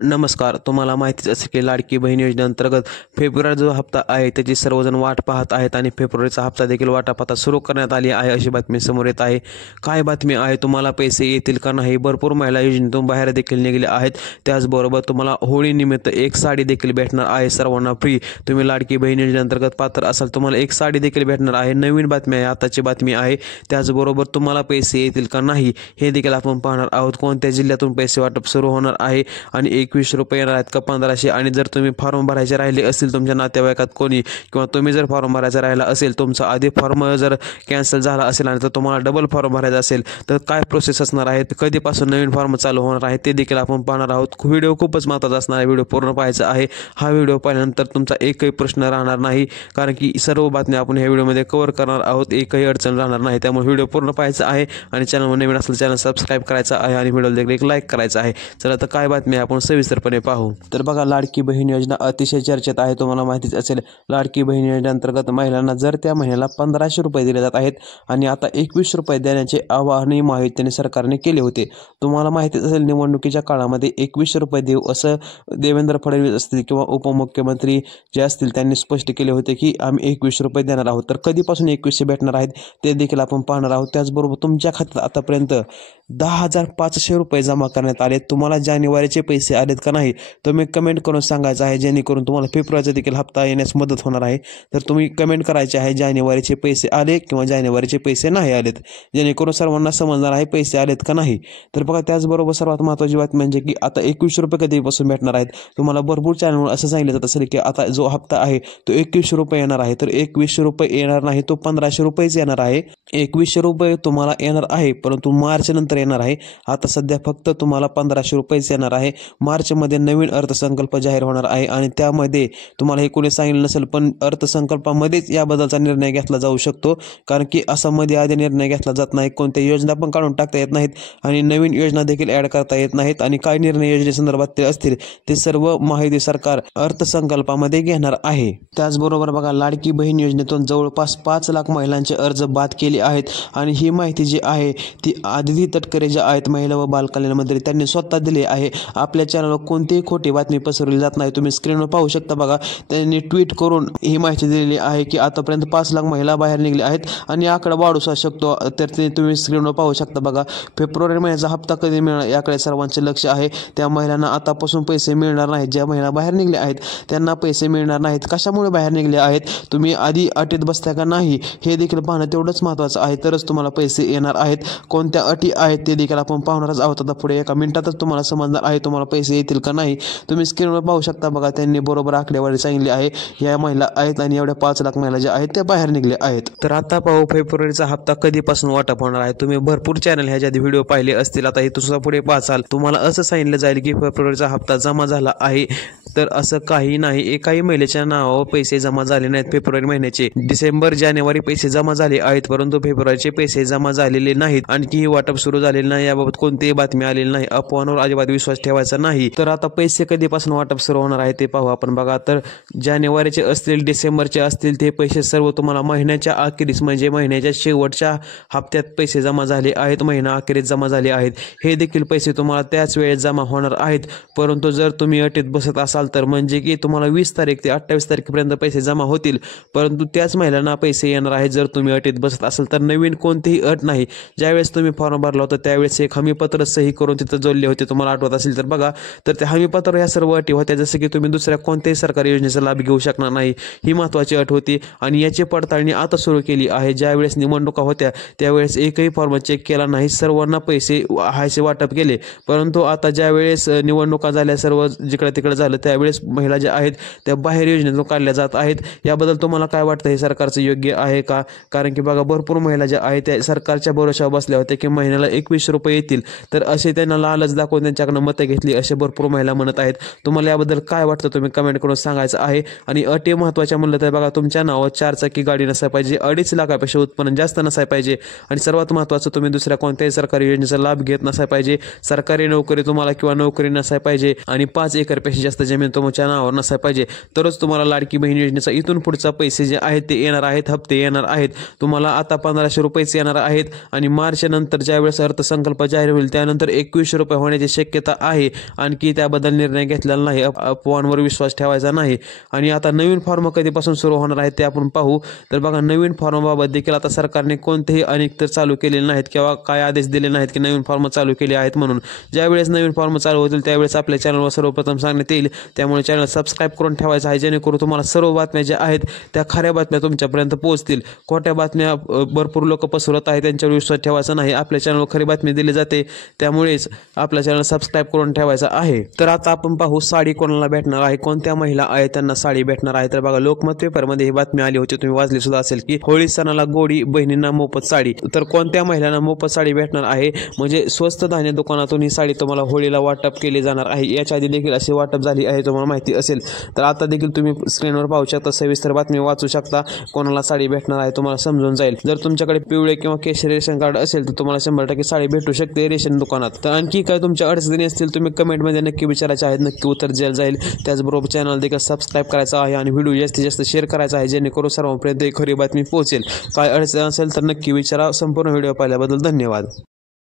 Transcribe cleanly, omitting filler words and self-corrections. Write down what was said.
नमस्कार. तुम्हाला माहितीच असेल की लाडकी बहीण योजनेअंतर्गत फेब्रुवारी जो हप्ता आहे त्याची सर्वजण वाट पाहत आहेत आणि फेब्रुवारीचा हप्ता देखील वाटापाता सुरू करण्यात आली आहे अशी बातमी समोर येत आहे. काय बातमी आहे, तुम्हाला पैसे येतील का नाही? भरपूर महिला योजनेतून बाहेर देखील निघाल्या आहेत. त्याचबरोबर तुम्हाला होळीनिमित्त एक साडी देखील भेटणार आहे सर्वांना फ्री. तुम्ही लाडकी बहीण योजनेअंतर्गत पात्र असाल तुम्हाला एक साडी देखील भेटणार आहे. नवीन बातमी आहे, आताची बातमी आहे. त्याचबरोबर तुम्हाला पैसे येतील का नाही हे देखील आपण पाहणार आहोत. कोणत्या जिल्ह्यातून पैसे वाटप सुरू होणार आहे आणि 21 रुपये येणार आहेत का 1500? आणि जर तुम्ही फॉर्म भरायचे राहिले असतील तुमच्या नातेवाईकात कोणी किंवा तुम्ही जर फॉर्म भरायचा राहिला असेल, तुमचा आधी फॉर्म जर कॅन्सल झाला असेल आणि तर तुम्हाला डबल फॉर्म भरायचा असेल तर काय प्रोसेस असणार आहे, कधीपासून नवीन फॉर्म चालू होणार आहे ते देखील आपण पाहणार आहोत. व्हिडिओ खूपच महत्त्वाचा असणार आहे, व्हिडिओ पूर्ण पाहायचा आहे. हा व्हिडिओ पाहिल्यानंतर तुमचा एकही प्रश्न राहणार नाही, कारण की सर्व बातम्या आपण ह्या व्हिडिओमध्ये कव्हर करणार आहोत. एकही अडचण राहणार नाही, त्यामुळे व्हिडिओ पूर्ण पाहायचा आहे आणि चॅनलवर नवीन असेल चॅनल सबस्क्राईब करायचा आहे आणि व्हिडिओला देखील एक लाईक करायचा आहे. चला तर काय बातमी आहे आपण सविस्तरपणे पाहू. तर बघा, लाडकी बहीण योजना अतिशय चर्चेत आहे. तुम्हाला माहितीच असेल, लाडकी बहीण योजनेअंतर्गत महिलांना जर त्या महिन्याला 1500 रुपये दिले जात आहेत आणि आता 21 रुपये देण्याचे आवाहनही महायुतीने सरकारने केले होते. तुम्हाला माहितीच असेल, निवडणुकीच्या काळामध्ये 21 रुपये देऊ असं देवेंद्र फडणवीस असतील किंवा उपमुख्यमंत्री जे असतील त्यांनी स्पष्ट केले होते की आम्ही 21 रुपये देणार आहोत. तर कधीपासून 2100 भेटणार आहेत ते देखील आपण पाहणार आहोत. त्याचबरोबर तुमच्या खात्यात आतापर्यंत 10,500 रुपये जमा करण्यात आले. तुम्हाला जानेवारीचे पैसे आलेत का नाही तुम्ही कमेंट करून सांगायचं आहे, जेणेकरून तुम्हाला फेब्रुवारीचा देखील हप्ता येण्यास मदत होणार आहे. तर तुम्ही कमेंट करायचे आहे जानेवारीचे पैसे आले किंवा जानेवारीचे पैसे नाही आलेत, जेणेकरून सर्वांना समजणार आहे पैसे आलेत का नाही. तर बघा, त्याचबरोबर सर्वात महत्त्वाची बातमी म्हणजे की आता 21 रुपये कधीपासून भेटणार आहेत. तुम्हाला भरपूर चॅनलवर असं सांगितलं जात असेल की आता जो हप्ता आहे तो 21 रुपये येणार आहे. तर 21 रुपये येणार नाही, तो 1500 रुपयेच येणार आहे. 2100 रुपये तुम्हाला येणार आहे, परंतु मार्च नंतर येणार आहे. आता सध्या फक्त तुम्हाला 1500 रुपयेच येणार आहे. मार्चमध्ये नवीन अर्थसंकल्प जाहीर होणार आहे आणि त्यामध्ये तुम्हाला हे कोणी सांगितलं नसेल, पण अर्थसंकल्पामध्येच याबद्दलचा निर्णय घेतला जाऊ शकतो, कारण की असा मध्ये आधी निर्णय घेतला जात नाही. कोणत्या योजना पण काढून टाकता येत नाहीत आणि नवीन योजना देखील ॲड करता येत नाहीत आणि काय निर्णय योजनेसंदर्भात ते असतील ते सर्व महायुती सरकार अर्थसंकल्पामध्ये घेणार आहे. त्याचबरोबर बघा, लाडकी बहीण योजनेतून जवळपास 5 लाख महिलांचे अर्ज बाद केले आहेत आणि ही माहिती जी आहे ती आदिती तटकरे ज्या आहेत महिला व बालकल्याण मंत्री त्यांनी स्वतः दिली आहे. आपल्या चॅनलवर कोणतीही खोटी बातमी पसरवली जात नाही. तुम्ही स्क्रीनवर पाहू शकता. बघा, त्यांनी ट्विट करून ही माहिती दिलेली आहे की आतापर्यंत 5 लाख महिला बाहेर निघल्या आहेत आणि आकडा वाढू शकतो. तर ते तुम्ही स्क्रीनवर पाहू शकता. बघा, फेब्रुवारी महिन्याचा हप्ता कधी मिळणार याकडे सर्वांचे लक्ष आहे. त्या महिलांना आतापासून पैसे मिळणार नाहीत. ज्या महिला बाहेर निघल्या आहेत त्यांना पैसे मिळणार नाहीत. कशामुळे बाहेर निघले आहेत, तुम्ही आधी अटीत बसता का नाही हे देखील पाहणं तेवढंच महत्त्वाचं आहे. तरच तुम्हाला पैसे येणार आहेत. कोणत्या अटी आहेत ते देखील आपण पाहणारच आहोत. आता पुढे एका मिनिटातच तुम्हाला समजणार आहे तुम्हाला पैसे येतील का नाही. तुम्ही स्क्रीनवर पाहू शकता. बघा, त्यांनी बरोबर आकडेवारी सांगितली आहे. या महिला आहेत आणि एवढ्या 5 लाख महिला ज्या आहेत त्या बाहेर निघल्या आहेत. तर आता पाहू फेब्रुवारीचा हप्ता कधीपासून वाटप होणार आहे. तुम्ही भरपूर चॅनल ह्याच्या आधी व्हिडिओ पाहिले असतील. आता हे सुद्धा पुढे पाहाल तुम्हाला असं सांगितलं जाईल की फेब्रुवारीचा हप्ता जमा झाला आहे. तर असं काही नाही. एकाही महिलेच्या नावावर पैसे जमा झाले नाहीत. फेब्रुवारी महिन्याचे डिसेंबर जानेवारी पैसे जमा झाले आहेत, परंतु फेब्रुवारीचे पैसे जमा झालेले नाहीत. आणखीही वाटप सुरू झालेले नाही. याबाबत कोणतीही बातमी आलेली नाही. अफवांवर अजिबात विश्वास ठेवायचा नाही. तर आता पैसे कधीपासून वाटप सुरू होणार आहे ते पाहू आपण. बघा, तर जानेवारीचे असतील डिसेंबरचे असतील ते पैसे सर्व तुम्हाला महिन्याच्या अखेरीस म्हणजे महिन्याच्या शेवटच्या हप्त्यात पैसे जमा झाले आहेत. महिना अखेरीस जमा झाले आहेत. हे देखील पैसे तुम्हाला त्याच वेळेत जमा होणार आहेत. परंतु जर तुम्ही अटीत बसत असाल तर म्हणजे की तुम्हाला 20 तारीख ते 28 तारखेपर्यंत पैसे जमा होतील, परंतु त्याच महिलांना पैसे येणार आहेत जर तुम्ही अटीत बसत असाल तर. नवीन कोणतीही अट नाही. ज्यावेळेस तुम्ही फॉर्म भरला होता त्यावेळेस एक हमीपत्र सही करून तिथं जोडले होते, तुम्हाला आठवत असेल तर. बघा, तर त्या हमीपत्र या सर्व अटी होत्या, जसं की तुम्ही दुसऱ्या कोणत्याही सरकारी योजनेचा लाभ घेऊ शकणार नाही, ही महत्त्वाची अट होती. आणि याची पडताळणी आता सुरू केली आहे. ज्यावेळेस निवडणुका होत्या त्यावेळेस एकही फॉर्म चेक केला नाही, सर्वांना पैसे हायचे वाटप केले. परंतु आता ज्यावेळेस निवडणुका झाल्या, सर्व जिकडे तिकडे झालं, त्यावेळेस महिला ज्या आहेत त्या बाहेर योजनेतून काढल्या जात आहेत. याबद्दल तुम्हाला काय वाटतं, हे सरकारचं योग्य आहे का? कारण की बघा, भरपूर महिला ज्या आहेत त्या सरकारच्या भरोशावर बसल्या होत्या की महिन्याला 21 रुपये येतील, तर असे त्यांना लालच दाखवून त्यांच्याकडनं मतं घेतली असे भरपूर महिला म्हणत आहेत. तुम्हाला याबद्दल काय वाटतं तुम्ही कमेंट करून सांगायचं आहे. आणि अटी महत्त्वाच्या म्हणलं तर बघा, तुमच्या नावावर 4 चाकी गाडी नसायला पाहिजे, 2.5 लाखापेक्षा उत्पन्न जास्त नसायला पाहिजे आणि सर्वात महत्त्वाचं तुम्ही दुसऱ्या कोणत्याही सरकारी योजनेचा लाभ घेत नसायला पाहिजे. सरकारी नोकरी तुम्हाला किंवा नोकरी नसायला पाहिजे आणि 5 एकरपेक्षा जास्त जमीन तुमच्या नावावर नसायला पाहिजे. तरच तुम्हाला लाडकी बहीण योजनेचा इथून पुढचा पैसे जे आहेत ते येणार आहेत, हप्ते येणार आहेत. तुम्हाला आता 1500 रुपयेच येणार आहेत आणि मार्च नंतर ज्यावेळेस अर्थसंकल्प जाहीर होईल त्यानंतर 21 रुपये होण्याची शक्यता आहे. आणि आणखी त्याबद्दल निर्णय घेतलेला नाही. अफवांवर विश्वास ठेवायचा नाही. आणि आता नवीन फॉर्म कधीपासून सुरू होणार आहे ते आपण पाहू. तर बघा, नवीन फॉर्मबाबत देखील आता सरकारने कोणतेही अनेक तर चालू केलेले नाहीत किंवा काय आदेश दिले नाहीत की नवीन फॉर्म चालू केले आहेत म्हणून. ज्यावेळेस नवीन फॉर्म चालू होतील त्यावेळेस आपल्या चॅनलवर सर्वप्रथम सांगण्यात येईल. त्यामुळे चॅनल सबस्क्राईब करून ठेवायचं आहे, जेणेकरून तुम्हाला सर्व बातम्या ज्या आहेत त्या खऱ्या बातम्या तुमच्यापर्यंत पोहोचतील. खोट्या बातम्या भरपूर लोक पसरवत आहेत, त्यांच्यावर विश्वास ठेवायचा नाही. आपल्या चॅनलवर खरी बातमी दिली जाते, त्यामुळेच आपल्या चॅनल सबस्क्राईब करून ठेवायचा आहे. तर आता आपण पाहू साडी कोणाला भेटणार आहे, कोणत्या महिला आहेत त्यांना साडी भेटणार आहे. तर बघा, लोकमत पेपरमध्ये ही बातमी आली होती, तुम्ही वाचली सुद्धा असेल की होळी सणाला गोडी, बहिणींना मोफत साडी. तर कोणत्या महिलांना मोफत साडी भेटणार आहे, म्हणजे स्वस्त धान्य दुकानातून ही साडी तुम्हाला होळीला वाटप केली जाणार आहे. याच्या आधी देखील अशी वाटप झाली आहे, तुम्हाला माहिती असेल. तर आता देखील तुम्ही स्क्रीनवर पाहू शकता, सविस्तर बातमी वाचू शकता. कोणाला साडी भेटणार आहे तुम्हाला समजून जाईल. जर तुमच्याकडे पिवळे किंवा केशरी रेशन कार्ड असेल तर तुम्हाला 100% साडी भेटू शकते रेशन दुकानात. तर आणखी काय तुमच्या अडचणी असतील तुम्ही कमेंटमध्ये नक्की विचारायचे आहेत, नक्की उत्तर दिलं जाईल. त्याचबरोबर चॅनल देखील सबस्क्राईब करायचा आहे आणि व्हिडिओ जास्तीत जास्त शेअर करायचा आहे, जेणेकरून सर्वांपर्यंत खरी बातमी पोहोचेल. काय अडचण असेल तर नक्की विचारा. संपूर्ण व्हिडिओ पाहिल्याबद्दल धन्यवाद.